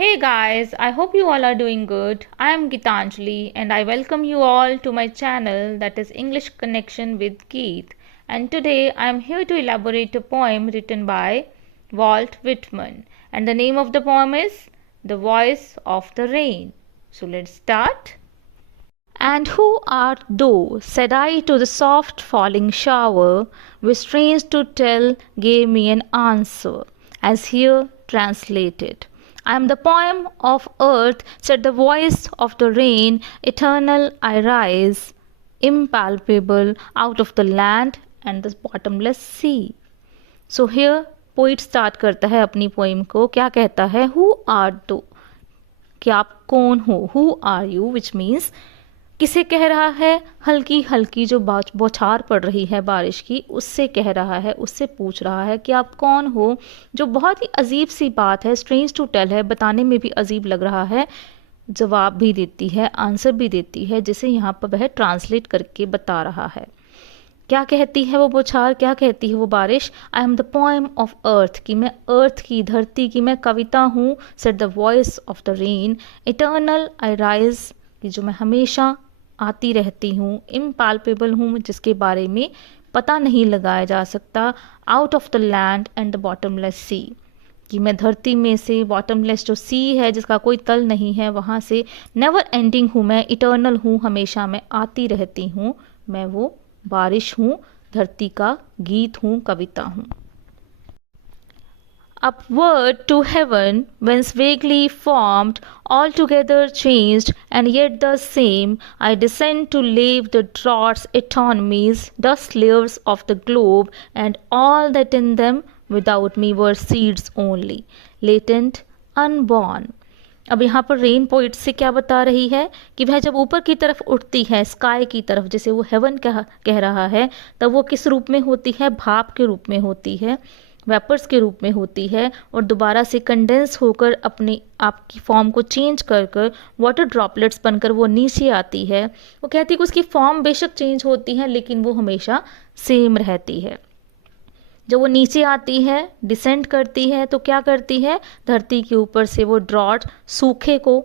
Hey guys, I hope you all are doing good. I am Gitanjali and I welcome you all to my channel that is English Connection with Geet. And today I am here to elaborate a poem written by Walt Whitman. And the name of the poem is The Voice of the Rain. So let's start. And who art thou? Said I to the soft falling shower, which strange to tell gave me an answer, as here translated. I am the poem of earth, said the voice of the rain, eternal I rise, impalpable out of the land and the bottomless sea. So here poet start करता है अपनी poem को. क्या कहता है? Who are दो, कि आप कौन हो. Who are you, which means किसे कह रहा है? हल्की हल्की जो बौछार पड़ रही है बारिश की, उससे कह रहा है, उससे पूछ रहा है कि आप कौन हो. जो बहुत ही अजीब सी बात है, स्ट्रेंज टू टेल है, बताने में भी अजीब लग रहा है, जवाब भी देती है, आंसर भी देती है, जिसे यहाँ पर वह ट्रांसलेट करके बता रहा है. क्या कहती है वो बौछार, क्या कहती है वो बारिश? आई am the poem of earth, कि मैं अर्थ की, धरती की मैं कविता हूँ. Said the voice of the rain, eternal I rise, कि जो मैं हमेशा आती रहती हूँ. इम्पाल्पेबल हूँ, जिसके बारे में पता नहीं लगाया जा सकता. Out of the land and the bottomless sea, कि मैं धरती में से, बॉटमलेस जो सी है जिसका कोई तल नहीं है, वहाँ से. नेवर एंडिंग हूँ मैं, इटर्नल हूँ, हमेशा मैं आती रहती हूँ. मैं वो बारिश हूँ, धरती का गीत हूँ, कविता हूँ. Upward to heaven, whence vaguely formed, altogether changed, and yet the same, I descend to lave the droughts, economies, dust layers of the globe, and all that in them without me were seeds only, latent, unborn. अब यहाँ पर rain poet से क्या बता रही है कि वह जब ऊपर की तरफ उठती है, स्काई की तरफ, जैसे वो हेवन कह रहा है, तब वो किस रूप में होती है? भाप के रूप में होती है, वेपर्स के रूप में होती है, और दोबारा से कंडेंस होकर अपने आप की फॉर्म को चेंज कर कर वाटर ड्रॉपलेट्स बनकर वो नीचे आती है. वो कहती है कि उसकी फॉर्म बेशक चेंज होती है, लेकिन वो हमेशा सेम रहती है. जब वो नीचे आती है, डिसेंड करती है, तो क्या करती है? धरती के ऊपर से वो ड्रॉट, सूखे को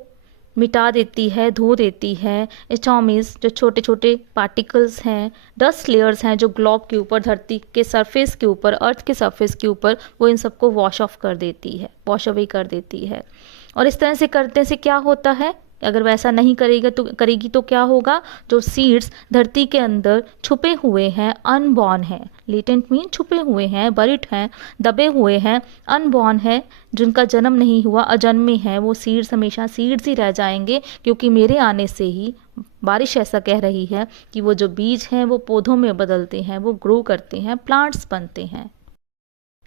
मिटा देती है, धो देती है. एटॉमीज, जो छोटे छोटे पार्टिकल्स हैं, डस्ट लेयर्स हैं जो ग्लोब के ऊपर, धरती के सरफेस के ऊपर, अर्थ के सरफेस के ऊपर, वो इन सबको वॉश ऑफ कर देती है, वॉश अवे कर देती है. और इस तरह से करने से क्या होता है? अगर वैसा नहीं करेगी तो क्या होगा? जो सीड्स धरती के अंदर छुपे हुए हैं, अनबॉर्न हैं. लेटेंट मीन छुपे हुए हैं, बरिट हैं, दबे हुए हैं. अनबॉर्न है, जिनका जन्म नहीं हुआ, अजन्मे हैं, वो सीड्स हमेशा सीड्स ही रह जाएंगे, क्योंकि मेरे आने से ही बारिश ऐसा कह रही है कि वो जो बीज हैं वो पौधों में बदलते हैं, वो ग्रो करते हैं, प्लांट्स बनते हैं.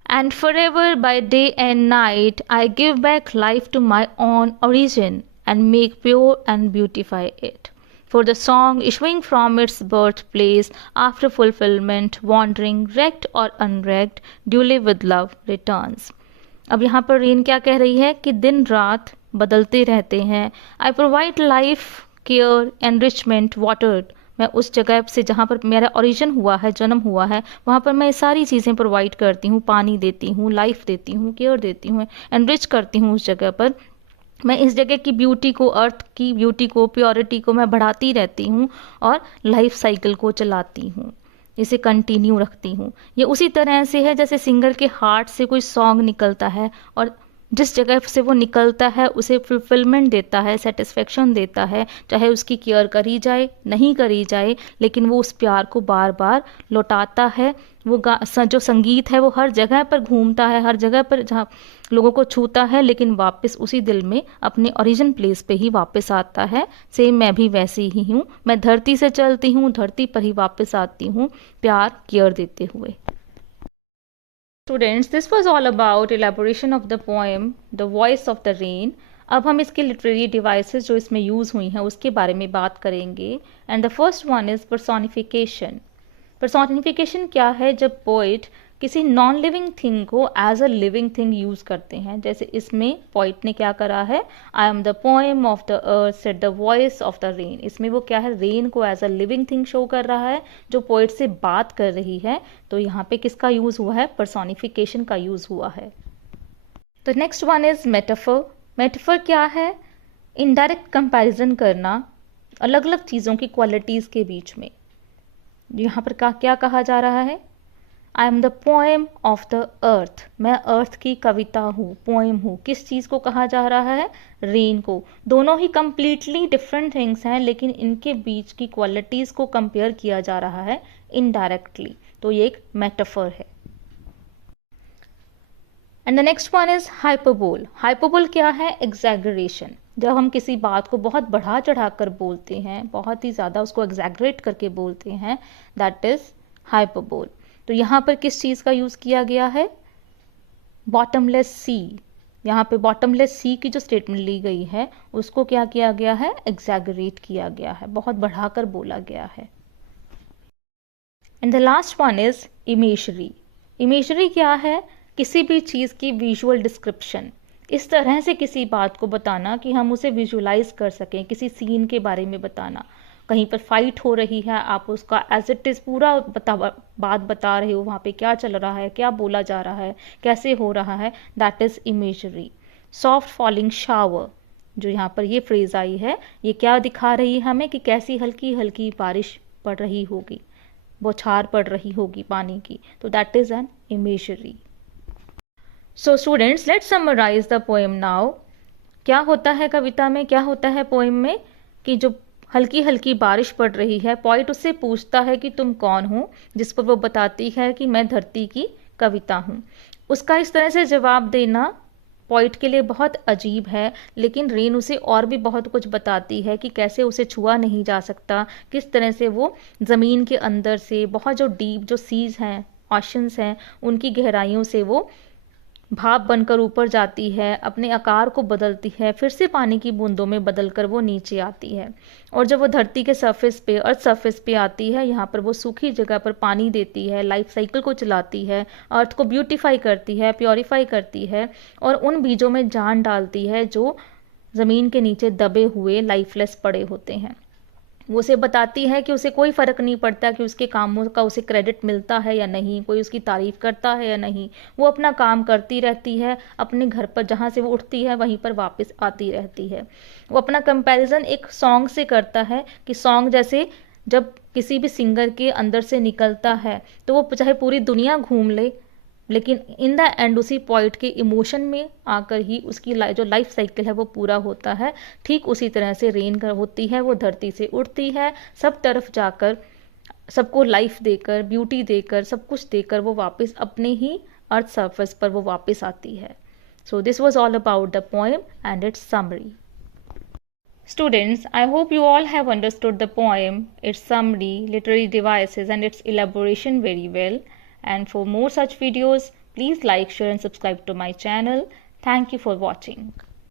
And forever by day and night I give back life to my own origin and make pure and beautify it. For the song issuing from its birthplace after fulfillment, wandering, wrecked or unwrecked, duly with love returns. अब यहाँ पर rain क्या कह रही है कि दिन रात बदलते रहते हैं. I provide life, care, enrichment, water. मैं उस जगह से जहाँ पर मेरा ओरिजिन हुआ है, जन्म हुआ है, वहाँ पर मैं सारी चीज़ें प्रोवाइड करती हूँ. पानी देती हूँ, लाइफ देती हूँ, केयर देती हूँ, एनरिच करती हूँ उस जगह पर. मैं इस जगह की ब्यूटी को, अर्थ की ब्यूटी को, प्योरिटी को मैं बढ़ाती रहती हूँ और लाइफ साइकिल को चलाती हूँ, इसे कंटिन्यू रखती हूँ. ये उसी तरह से है जैसे सिंगर के हार्ट से कोई सॉन्ग निकलता है, और जिस जगह से वो निकलता है उसे फुलफिलमेंट देता है, सेटिस्फेक्शन देता है, चाहे उसकी केयर करी जाए, नहीं करी जाए, लेकिन वो उस प्यार को बार बार लौटाता है. वो जो संगीत है वो हर जगह पर घूमता है, हर जगह पर जहाँ लोगों को छूता है, लेकिन वापस उसी दिल में, अपने ओरिजिन प्लेस पे ही वापस आता है. सेम मैं भी वैसी ही हूँ. मैं धरती से चलती हूँ, धरती पर ही वापस आती हूँ, प्यार, केयर देते हुए. Students, this was all about elaboration of the poem The Voice of the Rain. अब हम इसके लिटरेरी डिवाइसेस जो इसमें यूज़ हुई हैं उसके बारे में बात करेंगे. And the first one is personification. Personification क्या है? जब पोइट किसी नॉन लिविंग थिंग को as a living thing use करते हैं. जैसे इसमें पोइट ने क्या करा है? I am the poem of the earth, said the voice of the rain. इसमें वो क्या है? रेन को as a living thing show कर रहा है, जो पोइट से बात कर रही है. तो यहाँ पे किसका यूज़ हुआ है? पर्सोनिफिकेशन का यूज़ हुआ है. The next one is metaphor. Metaphor क्या है? इनडायरेक्ट कंपैरिजन करना अलग अलग चीज़ों की क्वालिटीज़ के बीच में। यहाँ पर क्या कहा जा रहा है? I am the poem of the अर्थ, मैं अर्थ की कविता हूँ, पोएम हूँ। किस चीज़ को कहा जा रहा है? रेन को। दोनों ही कंप्लीटली डिफरेंट थिंग्स हैं, लेकिन इनके बीच की क्वालिटीज़ को कंपेयर किया जा रहा है इनडायरेक्टली, तो ये एक मेटाफर है। And the next one is hyperbole. Hyperbole क्या है? एग्जैगरेशन। जब हम किसी बात को बहुत बढ़ा चढ़ा कर बोलते हैं, बहुत ही ज़्यादा उसको एग्जैगरेट करके बोलते हैं, दैट इज हाइपरबोल। तो यहाँ पर किस चीज़ का यूज़ किया गया है? बॉटमलेस सी। यहाँ पे बॉटमलेस सी की जो स्टेटमेंट ली गई है उसको क्या किया गया है? एग्जैगरेट किया गया है, बहुत बढ़ाकर बोला गया है। And the last one is imagery. Imagery क्या है? किसी भी चीज़ की विजुअल डिस्क्रिप्शन, इस तरह से किसी बात को बताना कि हम उसे विजुलाइज कर सकें, किसी सीन के बारे में बताना। कहीं पर फाइट हो रही है, आप उसका एज इट इज़ पूरा बात बता रहे हो, वहाँ पे क्या चल रहा है, क्या बोला जा रहा है, कैसे हो रहा है, that is imagery. Soft falling shower, जो यहाँ पर ये फ्रेज आई है, ये क्या दिखा रही है हमें कि कैसी हल्की हल्की बारिश पड़ रही होगी, बौछार पड़ रही होगी पानी की, तो that is an imagery. So students, let's summarise the poem now. क्या होता है कविता में, क्या होता है पोएम में? कि जो हल्की हल्की बारिश पड़ रही है, पोइट उससे पूछता है कि तुम कौन हो, जिस पर वो बताती है कि मैं धरती की कविता हूँ। उसका इस तरह से जवाब देना पोइट के लिए बहुत अजीब है, लेकिन रेन उसे और भी बहुत कुछ बताती है कि कैसे उसे छुआ नहीं जा सकता, किस तरह से वो ज़मीन के अंदर से बहुत जो डीप जो सीज हैं, ओशंस हैं, उनकी गहराइयों से वो भाप बनकर ऊपर जाती है, अपने आकार को बदलती है, फिर से पानी की बूंदों में बदलकर वो नीचे आती है। और जब वो धरती के सरफेस पे, अर्थ सरफेस पे आती है, यहाँ पर वो सूखी जगह पर पानी देती है, लाइफ साइकिल को चलाती है, अर्थ को ब्यूटीफाई करती है, प्योरीफाई करती है, और उन बीजों में जान डालती है जो ज़मीन के नीचे दबे हुए लाइफलेस पड़े होते हैं। वो उसे बताती है कि उसे कोई फ़र्क नहीं पड़ता कि उसके कामों का उसे क्रेडिट मिलता है या नहीं, कोई उसकी तारीफ़ करता है या नहीं, वो अपना काम करती रहती है, अपने घर पर जहाँ से वो उठती है वहीं पर वापस आती रहती है। वो अपना कंपैरिजन एक सॉन्ग से करता है कि सॉन्ग जैसे जब किसी भी सिंगर के अंदर से निकलता है तो वो चाहे पूरी दुनिया घूम ले, लेकिन इन द एंड उसी पॉइंट के इमोशन में आकर ही उसकी जो लाइफ साइकिल है वो पूरा होता है। ठीक उसी तरह से रेन होती है, वो धरती से उड़ती है, सब तरफ जाकर सबको लाइफ देकर, ब्यूटी देकर, सब कुछ देकर वो वापस अपने ही अर्थ सरफेस पर वो वापस आती है। So this was all about the poem and it's summary. Students, I hope you all have understood the poem, its summary, literary devices and its elaboration very well. And for more such videos, please like, share and subscribe to my channel. Thank you for watching.